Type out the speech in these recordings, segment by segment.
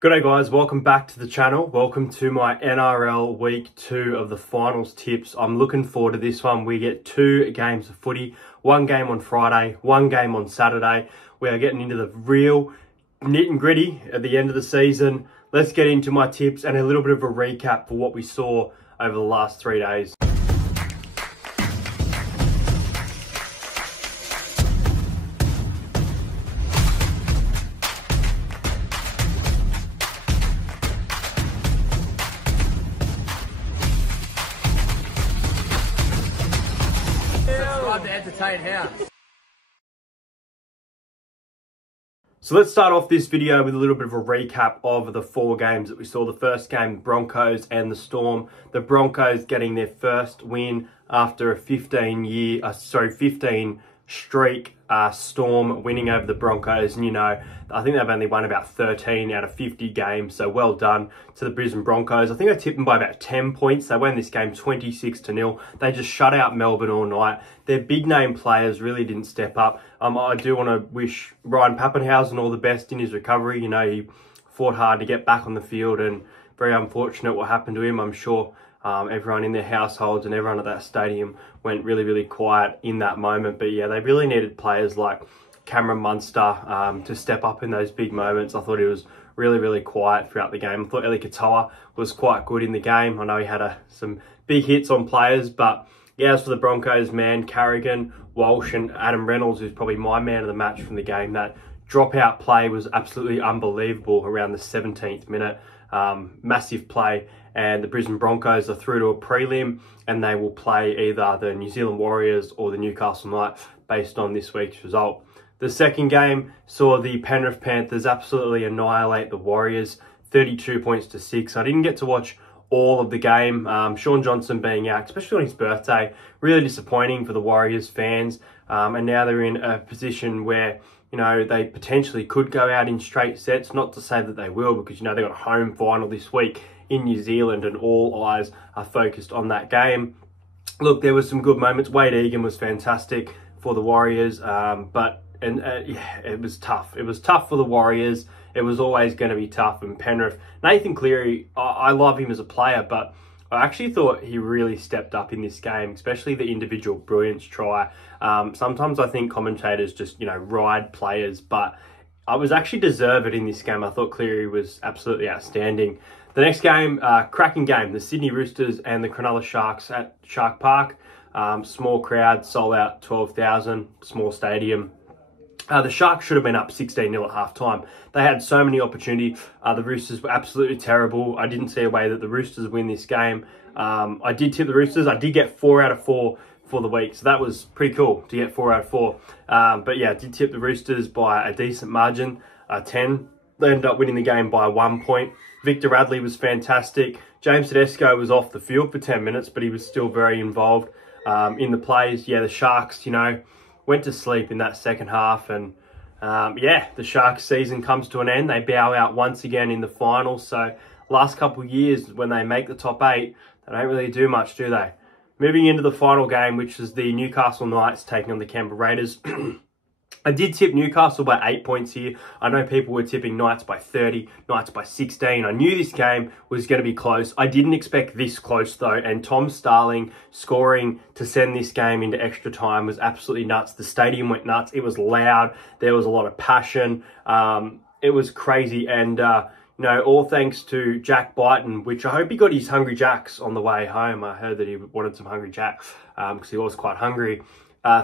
G'day guys, welcome back to the channel. Welcome to my NRL Week 2 of the finals tips. I'm looking forward to this one. We get 2 games of footy, 1 game on Friday, 1 game on Saturday. We are getting into the real nit and gritty at the end of the season. Let's get into my tips and a little bit of a recap for what we saw over the last 3 days. So let's start off this video with a little bit of a recap of the 4 games that we saw. The first game, the Broncos and the Storm. The Broncos getting their first win after a 15 streak. Storm winning over the Broncos, and you know, I think they've only won about 13 out of 50 games, so well done to the Brisbane Broncos. I think I tipped them by about 10 points. They won this game 26-0. They just shut out Melbourne all night. Their big name players really didn't step up. I do want to wish Ryan Papenhuyzen all the best in his recovery. You know, he fought hard to get back on the field, and very unfortunate what happened to him. I'm sure everyone in their households and everyone at that stadium went really quiet in that moment. But yeah, they really needed players like Cameron Munster to step up in those big moments. I thought he was really quiet throughout the game. I thought Eli Katoa was quite good in the game. I know he had some big hits on players, but yeah, as for the Broncos, man, Carrigan, Walsh and Adam Reynolds, who's probably my man of the match from the game. That dropout play was absolutely unbelievable around the 17th minute. Massive play. And the Brisbane Broncos are through to a prelim, and they will play either the New Zealand Warriors or the Newcastle Knights based on this week's result. The second game saw the Penrith Panthers absolutely annihilate the Warriors, 32 points to 6. I didn't get to watch all of the game. Sean Johnson being out, especially on his birthday, really disappointing for the Warriors fans. And now they're in a position where, you know, they potentially could go out in straight sets. Not to say that they will, because, you know, they've got a home final this week in New Zealand and all eyes are focused on that game. Look, there were some good moments. Wade Egan was fantastic for the Warriors, yeah, it was tough. It was tough for the Warriors. It was always going to be tough. And Penrith, Nathan Cleary, I love him as a player, but I actually thought he really stepped up in this game, especially the individual brilliance try. Sometimes I think commentators just, you know, ride players, but I was actually deserved in this game. I thought Cleary was absolutely outstanding. The next game, cracking game, the Sydney Roosters and the Cronulla Sharks at Shark Park. Small crowd, sold out 12,000, small stadium. The Sharks should have been up 16-0 at half-time. They had so many opportunities. The Roosters were absolutely terrible. I didn't see a way that the Roosters win this game. I did tip the Roosters. I did get 4 out of 4 for the week, so that was pretty cool to get 4 out of 4. But yeah, I did tip the Roosters by a decent margin, 10. They ended up winning the game by 1 point. Victor Radley was fantastic. James Tedesco was off the field for 10 minutes, but he was still very involved in the plays. Yeah, the Sharks, you know, went to sleep in that second half, and yeah, the Sharks season comes to an end. They bow out once again in the finals. So last couple of years when they make the top 8, they don't really do much, do they? Moving into the final game, which is the Newcastle Knights taking on the Canberra Raiders. I did tip Newcastle by 8 points here. I know people were tipping Knights by 30, Knights by 16. I knew this game was going to be close. I didn't expect this close though, and Tom Starling scoring to send this game into extra time was absolutely nuts. The stadium went nuts. It was loud. There was a lot of passion. It was crazy, and you know, all thanks to Jack Byton, which I hope he got his Hungry Jacks on the way home. I heard that he wanted some Hungry Jacks because he was quite hungry.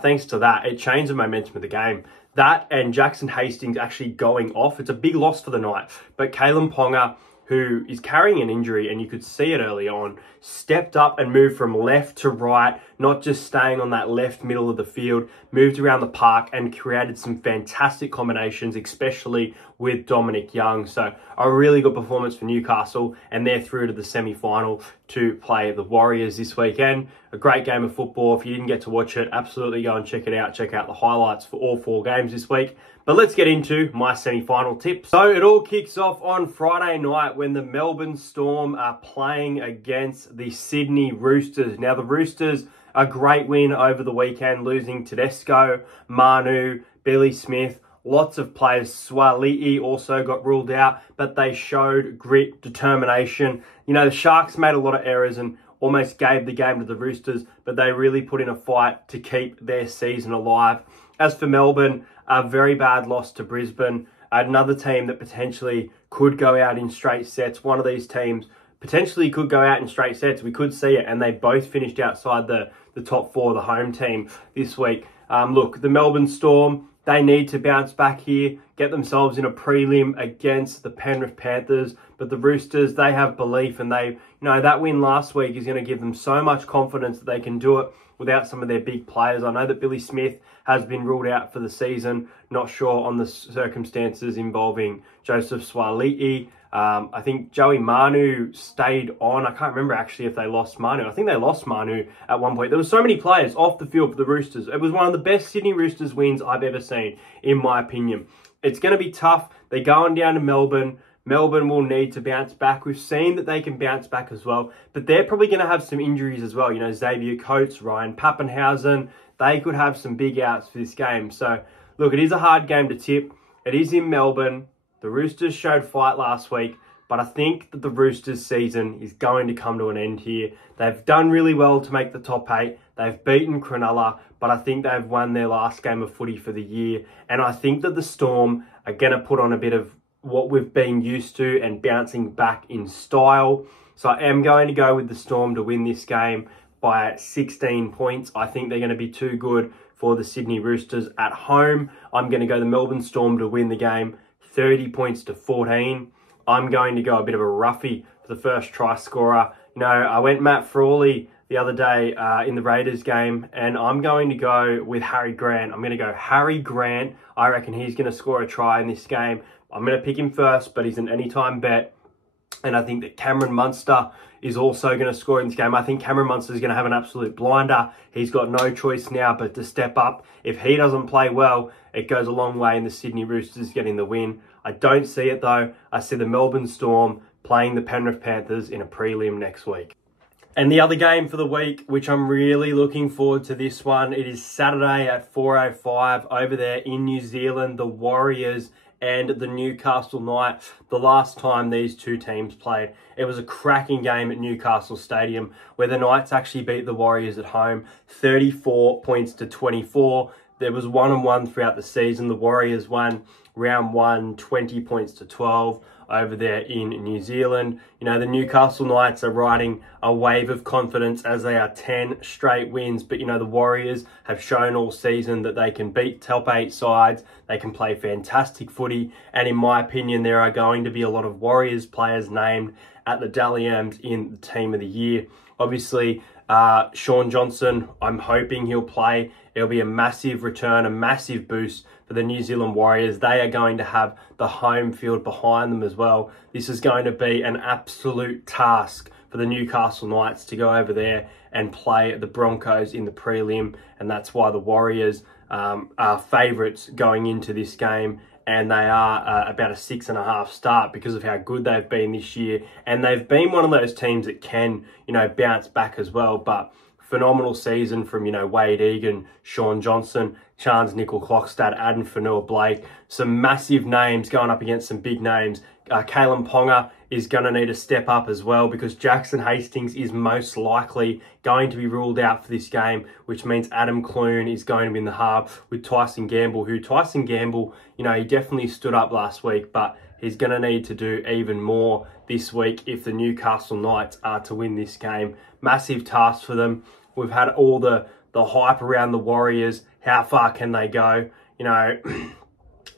Thanks to that, it changed the momentum of the game. That and Jackson Hastings actually going off. It's a big loss for the night. But Kalen Ponga, who is carrying an injury, and you could see it early on, stepped up and moved from left to right, not just staying on that left middle of the field, moved around the park and created some fantastic combinations, especially with Dominic Young. So a really good performance for Newcastle, and they're through to the semi-final to play the Warriors this weekend. A great game of football. If you didn't get to watch it, absolutely go and check it out. Check out the highlights for all 4 games this week. But let's get into my semi-final tips. So it all kicks off on Friday night when the Melbourne Storm are playing against the Sydney Roosters. Now the Roosters, a great win over the weekend, losing Tedesco, Manu, Billy Smith, lots of players. SWYSH also got ruled out, but they showed grit, determination. You know, the Sharks made a lot of errors and almost gave the game to the Roosters, but they really put in a fight to keep their season alive. As for Melbourne, a very bad loss to Brisbane. Another team that potentially could go out in straight sets. One of these teams potentially could go out in straight sets. We could see it, and they both finished outside the top four, the home team this week. Look, the Melbourne Storm, they need to bounce back here, get themselves in a prelim against the Penrith Panthers. But the Roosters, they have belief, and they, you know, that win last week is going to give them so much confidence that they can do it without some of their big players. I know that Billy Smith has been ruled out for the season. Not sure on the circumstances involving Joseph SWYSH. I think Joey Manu stayed on. I can't remember actually if they lost Manu. I think they lost Manu at one point. There were so many players off the field for the Roosters. It was one of the best Sydney Roosters wins I've ever seen, in my opinion. It's going to be tough. They're going down to Melbourne. Melbourne will need to bounce back. We've seen that they can bounce back as well, but they're probably going to have some injuries as well. You know, Xavier Coates, Ryan Pappenhausen, they could have some big outs for this game. So, look, it is a hard game to tip. It is in Melbourne. The Roosters showed fight last week, but I think that the Roosters season is going to come to an end here. They've done really well to make the top 8. They've beaten Cronulla, but I think they've won their last game of footy for the year. And I think that the Storm are going to put on a bit of what we've been used to and bouncing back in style. So I am going to go with the Storm to win this game by 16 points. I think they're going to be too good for the Sydney Roosters at home. I'm going to go the Melbourne Storm to win the game 30 points to 14. I'm going to go a bit of a roughie for the first try scorer. You know, I went Matt Frawley the other day in the Raiders game, and I'm going to go with Harry Grant. I'm going to go Harry Grant. I reckon he's going to score a try in this game. I'm going to pick him first, but he's an anytime bet. And I think that Cameron Munster is also going to score in this game. I think Cameron Munster is going to have an absolute blinder. He's got no choice now but to step up. If he doesn't play well, it goes a long way in the Sydney Roosters getting the win. I don't see it though. I see the Melbourne Storm playing the Penrith Panthers in a prelim next week. And the other game for the week, which I'm really looking forward to this one, it is Saturday at 4:05 over there in New Zealand, the Warriors and the Newcastle Knights. The last time these two teams played, it was a cracking game at Newcastle Stadium where the Knights actually beat the Warriors at home 34 points to 24. There was 1-1 throughout the season. The Warriors won round 1, 20 points to 12 over there in New Zealand. You know, the Newcastle Knights are riding a wave of confidence as they are 10 straight wins. But, you know, the Warriors have shown all season that they can beat top 8 sides. They can play fantastic footy. And in my opinion, there are going to be a lot of Warriors players named at the Dally M's in the Team of the Year. Obviously, Shaun Johnson, I'm hoping he'll play. It'll be a massive return, a massive boost for the New Zealand Warriors. They are going to have the home field behind them as well. This is going to be an absolute task for the Newcastle Knights to go over there and play the Broncos in the prelim. And that's why the Warriors are favourites going into this game. And they are about a 6.5 start because of how good they've been this year. And they've been one of those teams that can, you know, bounce back as well. But phenomenal season from, you know, Wade Egan, Shaun Johnson, Charnze Nicoll-Klokstad, Addin Fonua-Blake. Some massive names going up against some big names. Kalen Ponga is going to need to step up as well because Jackson Hastings is most likely going to be ruled out for this game, which means Adam Clune is going to be in the half with Tyson Gamble, who Tyson Gamble, you know, he definitely stood up last week, but he's going to need to do even more this week if the Newcastle Knights are to win this game. Massive task for them. We've had all the hype around the Warriors. How far can they go? You know,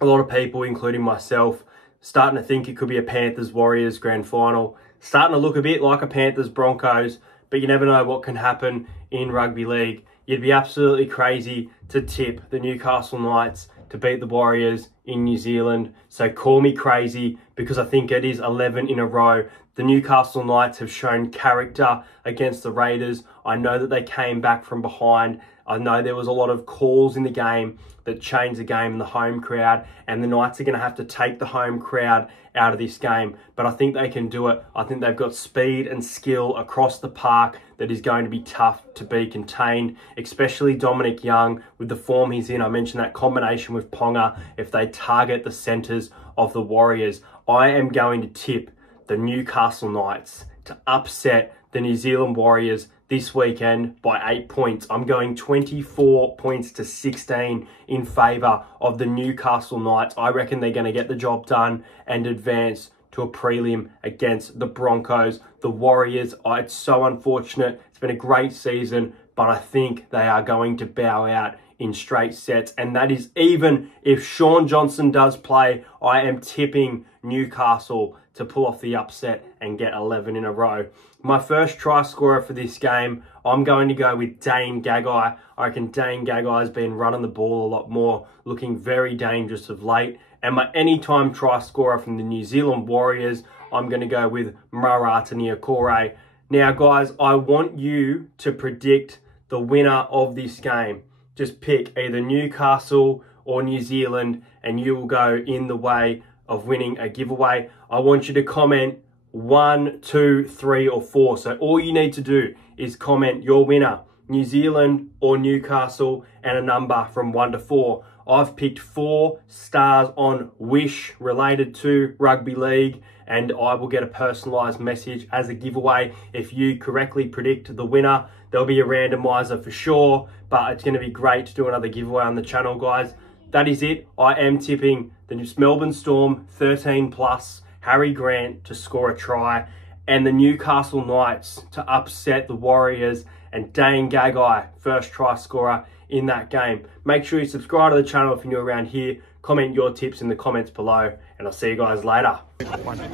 a lot of people, including myself, starting to think it could be a Panthers-Warriors grand final. Starting to look a bit like a Panthers-Broncos, but you never know what can happen in rugby league. You'd be absolutely crazy to tip the Newcastle Knights to beat the Warriors in New Zealand. So call me crazy because I think it is 11 in a row. The Newcastle Knights have shown character against the Raiders. I know that they came back from behind. I know there was a lot of calls in the game that changed the game in the home crowd, and the Knights are going to have to take the home crowd out of this game. But I think they can do it. I think they've got speed and skill across the park that is going to be tough to be contained, especially Dominic Young with the form he's in. I mentioned that combination with Ponga. If they target the centres of the Warriors. I am going to tip the Newcastle Knights to upset the New Zealand Warriors this weekend by 8 points. I'm going 24 points to 16 in favour of the Newcastle Knights. I reckon they're going to get the job done and advance to a prelim against the Broncos. The Warriors, it's so unfortunate. It's been a great season, but I think they are going to bow out in straight sets. And that is even if Sean Johnson does play. I am tipping Newcastle to pull off the upset and get 11 in a row. My first try scorer for this game, I'm going to go with Dane Gagai. I reckon Dane Gagai has been running the ball a lot more, looking very dangerous of late. And my anytime try scorer from the New Zealand Warriors, I'm going to go with Marata Niukore. Now, guys, I want you to predict the winner of this game. Just pick either Newcastle or New Zealand, and you will go in the way of winning a giveaway. I want you to comment 1, 2, 3, or 4. So all you need to do is comment your winner, New Zealand or Newcastle, and a number from 1 to 4. I've picked 4 stars on Wish related to rugby league, and I will get a personalised message as a giveaway if you correctly predict the winner. There'll be a randomizer for sure, but it's going to be great to do another giveaway on the channel, guys. That is it. I am tipping the Melbourne Storm 13+, Harry Grant to score a try, and the Newcastle Knights to upset the Warriors, and Dane Gagai, first try scorer in that game. Make sure you subscribe to the channel if you're new around here. Comment your tips in the comments below, and I'll see you guys later.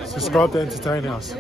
Subscribe to entertain us.